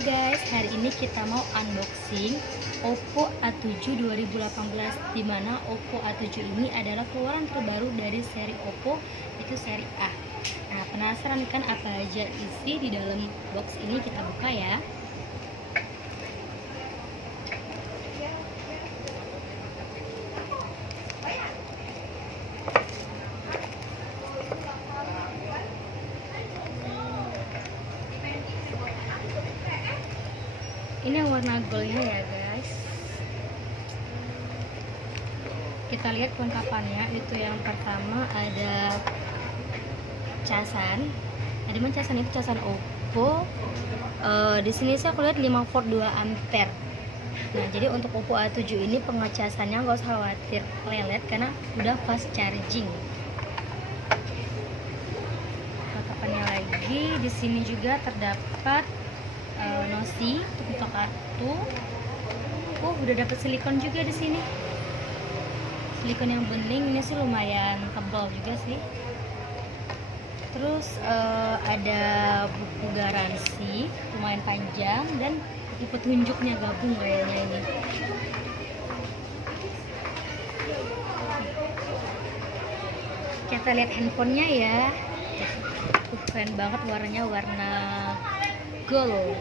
guys, hari ini kita mau unboxing Oppo A7 2018, dimana Oppo A7 ini adalah keluaran terbaru dari seri Oppo, itu seri A. Nah, penasaran kan apa aja isi di dalam box ini? Kita buka ya. Ini yang warna goldnya ya guys. Kita lihat kelengkapannya. Itu yang pertama ada casan. Ada casan, itu casan Oppo. Di sini sih aku lihat 5 volt 2 ampere. Nah, jadi untuk Oppo A7 ini pengecasannya nggak usah khawatir lelet karena udah fast charging. Kelengkapannya lagi di sini juga terdapat nosi untuk buka kartu. Udah dapet silikon juga di sini. Silikon yang bening ini sih lumayan tebal juga sih. Terus ada buku garansi lumayan panjang dan buku petunjuknya gabung kayaknya ini. Kita lihat handphonenya ya. Keren banget warnanya, warna gold.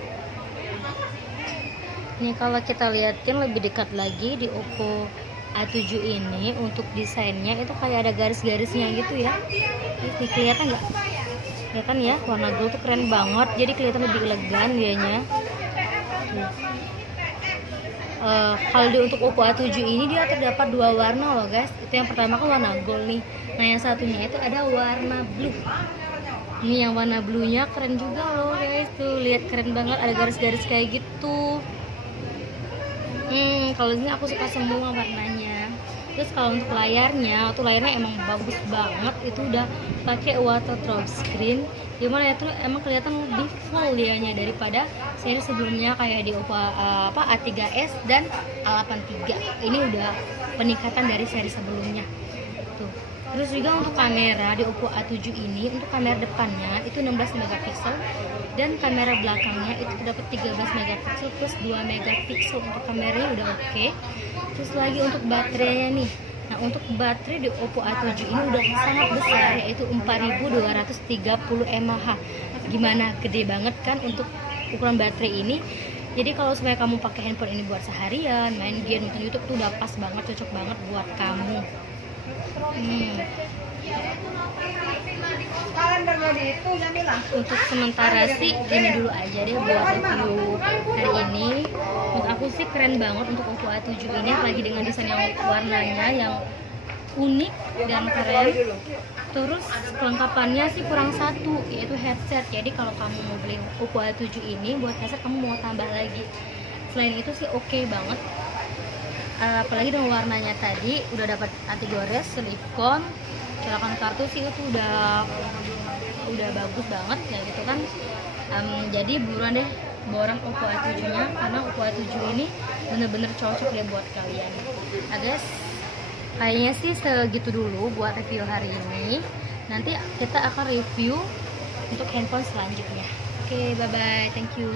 Nih kalau kita lihatin lebih dekat lagi di Oppo A7 ini, untuk desainnya itu kayak ada garis-garisnya gitu ya. Ini kelihatan nggak? Kelihatan ya, warna gold tuh keren banget. Jadi kelihatan lebih elegan dianya. Kalau untuk Oppo A7 ini dia terdapat dua warna loh guys. Itu yang pertama kan warna gold nih. Nah yang satunya itu ada warna blue. Ini yang warna blue-nya keren juga loh guys. Tuh lihat, keren banget, ada garis-garis kayak gitu. Kalau ini aku suka semua warnanya. Terus kalau untuk layarnya, tuh layarnya emang bagus banget. Itu udah pakai waterproof screen. Dimana itu emang kelihatan lebih full dianya daripada seri sebelumnya kayak di Oppo A3s dan A83. Ini udah peningkatan dari seri sebelumnya. Tuh. Terus juga untuk kamera di Oppo A7 ini, untuk kamera depannya itu 16 megapiksel dan kamera belakangnya itu dapat 13 megapiksel plus 2 megapiksel. Untuk kameranya udah oke. Terus lagi untuk baterainya nih. Nah, untuk baterai di Oppo A7 ini udah sangat besar, yaitu 4230 mAh. Gimana, gede banget kan untuk ukuran baterai ini. Jadi kalau supaya kamu pakai handphone ini buat seharian, main game, nonton YouTube tuh udah pas banget, cocok banget buat kamu. Untuk sementara sih ini dulu aja deh buat review hari ini. Menurut aku sih keren banget untuk Oppo A7 ini, lagi dengan desain yang warnanya yang unik dan keren. Terus kelengkapannya sih kurang satu, yaitu headset. Jadi kalau kamu mau beli Oppo A7 ini buat headset, kamu mau tambah lagi. Selain itu sih oke banget. Apalagi dengan warnanya tadi udah dapat anti gores, silikon, colokan kartu sih itu udah bagus banget ya gitu kan. Jadi buruan deh borong Oppo A7 nya, karena Oppo A7 ini bener-bener cocok deh buat kalian. Guys, kayaknya sih segitu dulu buat review hari ini. Nanti kita akan review untuk handphone selanjutnya. Oke, bye bye, thank you.